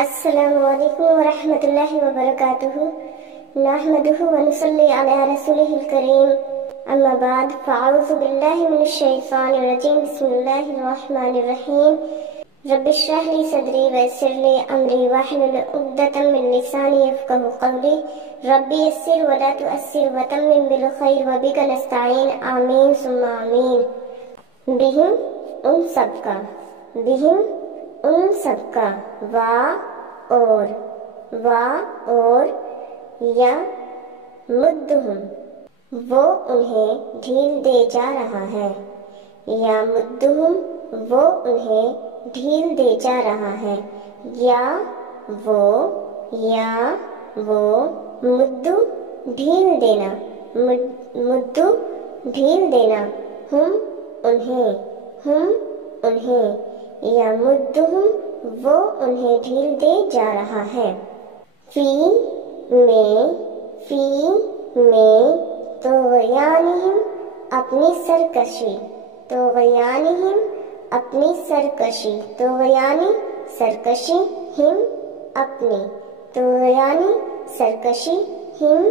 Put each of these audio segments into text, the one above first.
السلام علیکم ورحمۃ اللہ وبرکاتہ نحمدہ ونصلی علی رسولہ الکریم اما بعد فاعوذ باللہ من الشیطان الرجیم بسم اللہ الرحمن الرحیم رب اشرح لی صدری ویسر لی امری واحلل عقدۃ من لسانی یفقہوا قولی رب یسر ولا تعسر وتمم بالخیر وبک نستعین آمین ثم آمین۔ بہم ان سب کا، بہم ان سب کا، وا اور یا مدہم وہ انہیں ڈھیل دے جا رہا ہے، یا مدہم وہ انہیں ڈھیل دے جا رہا ہے، یا وہ مدو ڈھیل دینا، مدو ڈھیل دینا، ہم انہیں یا مدہم وہ انہیں ڈھیل دے جا رہا ہے۔ فی میں طغیانہم اپنی سرکشی، طغیانہم اپنی سرکشی، طغیانی سرکشی، ہم اپنی، طغیانی سرکشی، ہم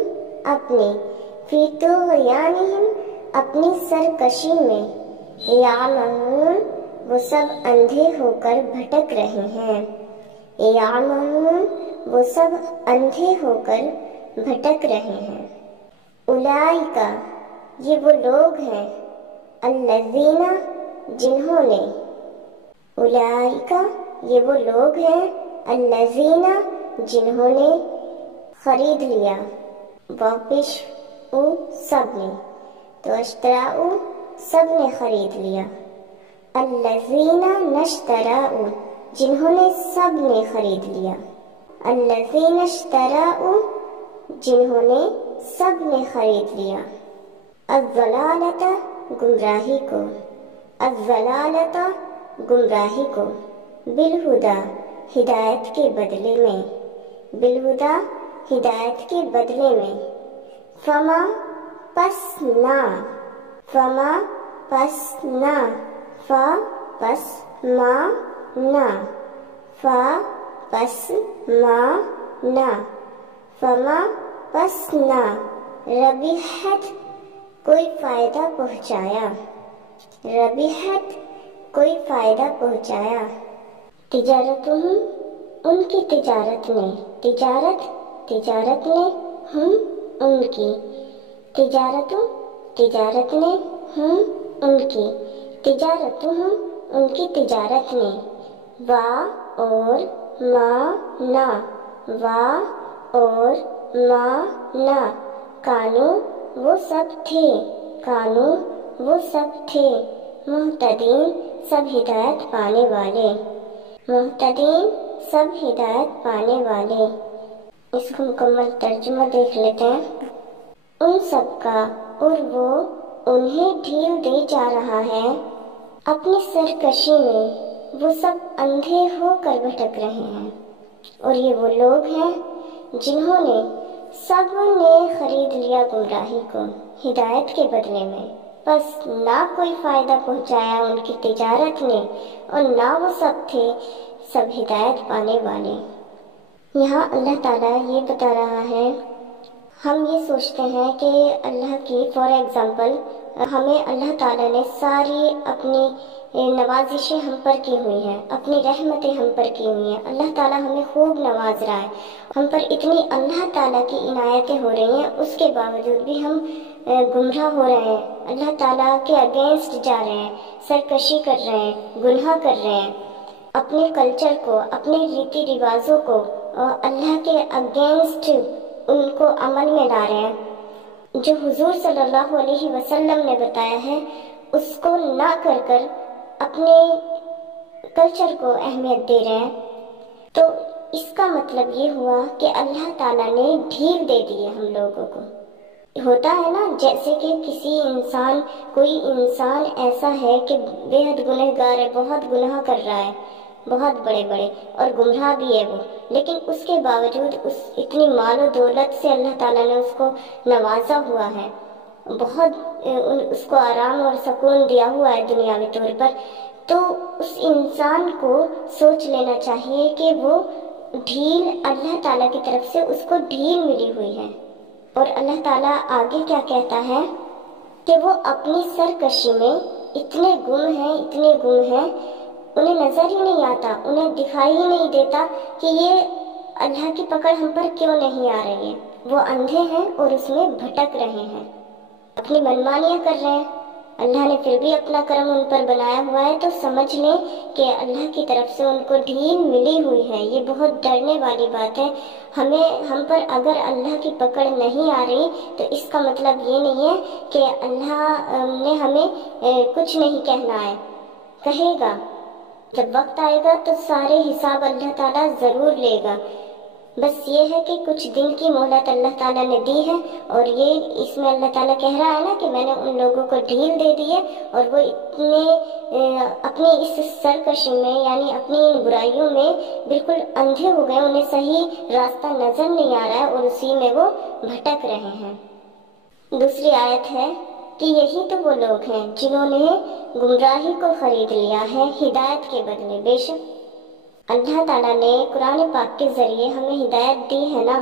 اپنی، فی طغیانہم اپنی سرکشی میں، یعمہون وہ سب اندھے ہو کر بھٹک رہے ہیں، یعمہون وہ سب اندھے ہو کر بھٹک رہے ہیں۔ اولئک یہ وہ لوگ ہیں، الذین جنہوں نے، اولئک یہ وہ لوگ ہیں، الذین جنہوں نے خرید لیا، واپس سب نے، تو اشتراؤ سب نے خرید لیا، الذین اشتراؤ جنہوں نے سب نے خرید لیا، الذین اشتراؤ جنہوں نے سب نے خرید لیا، الضلالۃ گمراہی کو، الضلالۃ گمراہی کو، بالہدی ہدایت کے بدلے میں، بالہدی ہدایت کے بدلے میں، فما پس نہ، فما پس نہ، فا پس ما نہ، فا پس ما نہ، فما پس نہ، ربحت کوئی فائدہ پہنچایا، ربحت کوئی فائدہ پہنچایا، تجارتہم ان کی تجارت نے، تجارت نے، ہم ان کی، تجارت نے، ہم ان کی، تجارتہم ان کی تجارت نے، وا اور ما نہ، وا اور ما نہ، کانو وہ سب تھے، کانو وہ سب تھے، مہتدین سب ہدایت پانے والے، مہتدین سب ہدایت پانے والے۔ اس کو مکمل ترجمہ دیکھ لیتے ہیں۔ ان سب کا اور وہ انہیں ڈھیل دے جا رہا ہے اپنی سرکشی میں، وہ سب اندھے ہو کر بھٹک رہے ہیں، اور یہ وہ لوگ ہیں جنہوں نے سب نے خرید لیا گمراہی کو ہدایت کے بدلے میں، بس نہ کوئی فائدہ پہنچایا ان کی تجارت نے، اور نہ وہ سب تھے سب ہدایت پانے والے۔ یہاں اللہ تعالیٰ یہ بتا رہا ہے، ہم یہ سوچتے ہیں کہ اللہ کی فار ایگزامپل ہمیں اللہ تعالیٰ نے ساری اپنی نوازشیں ہم پر کی ہوئی ہیں، اپنی رحمتیں ہم پر کی ہوئی ہیں، اللہ تعالیٰ ہمیں خوب نواز رہا ہے، ہم پر اتنی اللہ تعالیٰ کی عنایتیں ہو رہی ہیں، اس کے باوجود بھی ہم گمراہ ہو رہے ہیں، اللہ تعالیٰ کے اگینسٹ جا رہے ہیں، سرکشی کر رہے ہیں، گناہ کر رہے ہیں، اپنے کلچر کو، اپنے ریتی رواجوں کو اللہ کے اگینسٹ ان کو عمل میں لا رہے ہیں، جو حضور صلی اللہ علیہ وسلم نے بتایا ہے اس کو نہ کر کر اپنے کلچر کو اہمیت دے رہے ہیں، تو اس کا مطلب یہ ہوا کہ اللہ تعالیٰ نے ڈھیل دے دی ہے ہم لوگوں کو۔ ہوتا ہے نا، جیسے کہ کوئی انسان ایسا ہے کہ بے حد گنہگار ہے، بہت گناہ کر رہا ہے، بہت بڑے اور گمراہ بھی ہے وہ، لیکن اس کے باوجود اتنی مال و دولت سے اللہ تعالیٰ نے اس کو نوازا ہوا ہے، بہت اس کو آرام اور سکون دیا ہوا ہے دنیاوی طور پر، تو اس انسان کو سوچ لینا چاہیے کہ وہ ढील अल्लाह ताला की तरफ से उसको ढील मिली हुई है। और अल्लाह ताला आगे क्या कहता है कि वो अपनी सरकशी में इतने गुम हैं, उन्हें नजर ही नहीं आता, उन्हें दिखाई ही नहीं देता कि ये अल्लाह की पकड़ हम पर क्यों नहीं आ रही है। वो अंधे हैं और उसमें भटक रहे हैं, अपनी मनमानियां कर रहे हैं। अल्लाह ने फिर भी अपना करम उन पर बनाया हुआ है, तो समझ लें कि अल्लाह की तरफ से उनको ढील मिली हुई है। ये बहुत डरने वाली बात है। हम पर अगर अल्लाह की पकड़ नहीं आ रही तो इसका मतलब ये नहीं है कि अल्लाह ने हमें कुछ नहीं कहना है, कहेगा। जब वक्त आएगा तो सारे हिसाब अल्लाह ताला जरूर लेगा। बस ये है कि कुछ दिन की मोहलत अल्लाह ताला ने दी है, और ये इसमें अल्लाह ताला कह रहा है ना कि मैंने उन लोगों को ढील दे दी है, और वो इतने अपनी इस सरकशी में यानी अपनी इन बुराइयों में बिल्कुल अंधे हो गए, उन्हें सही रास्ता नजर नहीं आ रहा है और उसी में वो भटक रहे हैं। दूसरी आयत है कि यही तो वो लोग हैं जिन्होंने गुमराही को खरीद लिया है हिदायत के बदले। बेशक अल्लाह ताला ने कुरान पाक के जरिए हमें हिदायत दी है ना,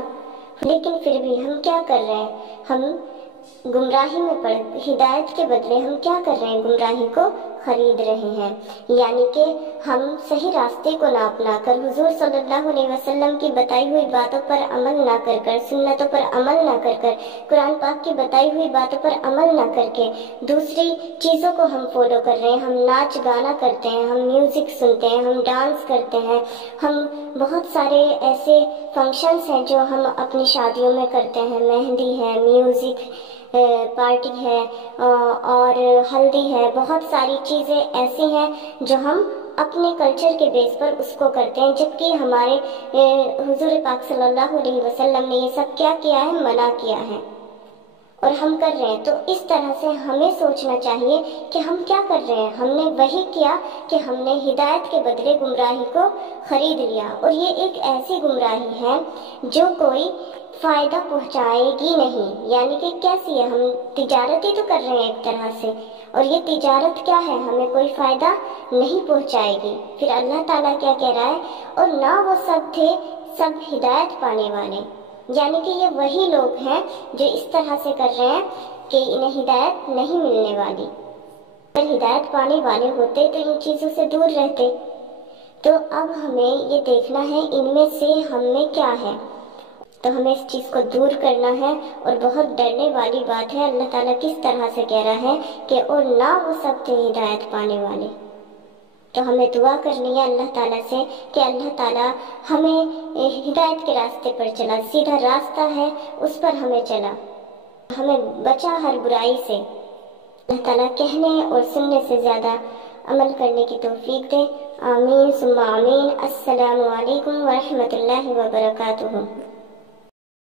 लेकिन फिर भी हम क्या कर रहे हैं, हम गुमराही में पड़, हिदायत के बदले हम क्या कर रहे हैं, गुमराही को खरीद रहे हैं। यानी कि हम सही रास्ते को ना अपना कर, हुजूर सल्लल्लाहु अलैहि वसल्लम की बताई हुई बातों पर अमल ना कर कर, सुन्नतों पर अमल ना कर कर, कुरान पाक की बताई हुई बातों पर अमल ना करके दूसरी चीज़ों को हम फॉलो कर रहे हैं। हम नाच गाना करते हैं, हम म्यूजिक सुनते हैं, हम डांस करते हैं, हम बहुत सारे ऐसे फंक्शंस हैं जो हम अपनी शादियों में करते हैं। मेहंदी है, म्यूजिक पार्टी है और हल्दी है, बहुत सारी चीज़ें ऐसी हैं जो हम अपने कल्चर के बेस पर उसको करते हैं, जबकि हमारे हुजूर पाक सल्लल्लाहु अलैहि वसल्लम ने ये सब क्या किया है, मना किया है, और हम कर रहे हैं। तो इस तरह से हमें सोचना चाहिए कि हम क्या कर रहे हैं। हमने वही किया कि हमने हिदायत के बदले गुमराही को खरीद लिया, और ये एक ऐसी गुमराही है जो कोई फायदा पहुंचाएगी नहीं। यानी कि कैसी है, हम तिजारत ही तो कर रहे हैं एक तरह से, और ये तिजारत क्या है, हमें कोई फायदा नहीं पहुंचाएगी। फिर अल्लाह ताला क्या कह रहा है, और ना वो सब थे सब हिदायत पाने वाले। यानी कि ये वही लोग हैं जो इस तरह से कर रहे हैं कि इन्हें हिदायत नहीं मिलने वाली। अगर हिदायत पाने वाले होते तो इन चीज़ों से दूर रहते। तो अब हमें ये देखना है इनमें से हमें क्या है, तो हमें इस चीज़ को दूर करना है। और बहुत डरने वाली बात है, अल्लाह ताला किस तरह से कह रहा है कि और ना वो सब थे हिदायत पाने वाले। तो हमें दुआ करनी है अल्लाह ताला से कि अल्लाह ताला हमें हिदायत के रास्ते पर चला, सीधा रास्ता है उस पर हमें चला, हमें बचा हर बुराई से। अल्लाह ताला कहने और सुनने से ज़्यादा अमल करने की तौफीक दे। आमीन सुम्मा आमीन। अस्सलामु अलैकुम व रहमतुल्लाहि व बरकातुहू।